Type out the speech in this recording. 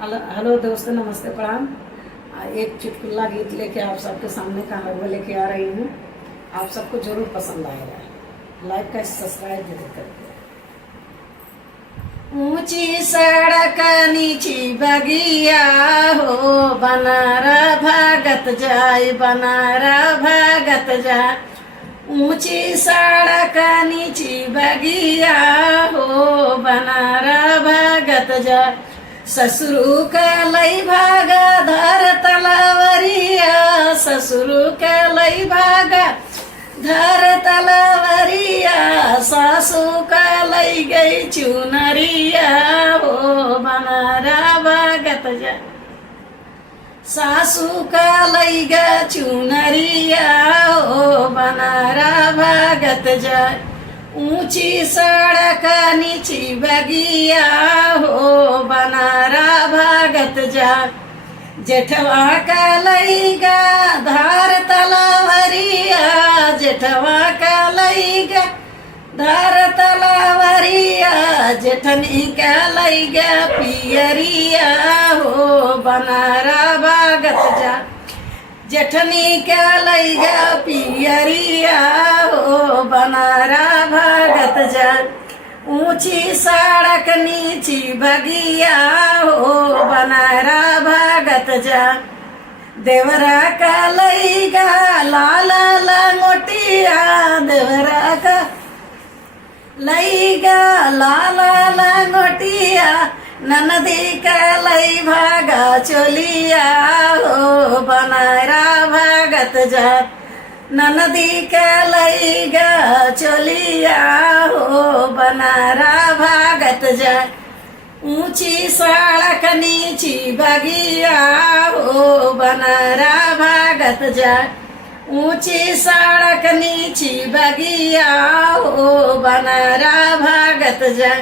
Hello दोस्तों, नमस्ते, प्रणाम। एक चुटकुला गीत लेके आप सबके सामने कहावत लेके आ रही हूँ। आप सबको जरूर पसंद आएगा। लाइक का सब्सक्राइब जरूर करके। ऊंची सड़क नीची बगिया हो, बनारा भागत जाय, बनारा भागत जाय। ऊंची सड़क नीची बगिया हो, बनारा भागत जाय। ससुरु का लई भागा धर तलवरिया, ससुरु का लई भागा धर तलवरिया। सासू का लई गई चुनरिया हो, बनारा भागत जा। सासू का लई गा चुनरिया हो, बनारा भागत जा। ऊंची सड़क नीची बगिया हो, बनारा भागत जा। जेठवा का लईगा धार तलवरिया, जेठवा का लईगा धार तलवरिया। जेठनी का लईगा पियरिया हो, बनारा भागत जा। जेठनी का लईगा पियरिया हो, बनारा भागत जा। ऊंची सड़क नीची बगिया हो, बनारा भागत जा। देवरा का लईगा लाल लंगोटिया, देवरा का लईगा लाल लंगोटिया। ननदी का लई भागा चोलिया हो, बनारा भागत जा। ननदी का लईगा चोलिया हो, बनारा भागत जा। ऊंची सड़क नीची बगिया हो, बनारा भागत जा। ऊंची सड़क नीची बगिया हो, बनारा भागत जा।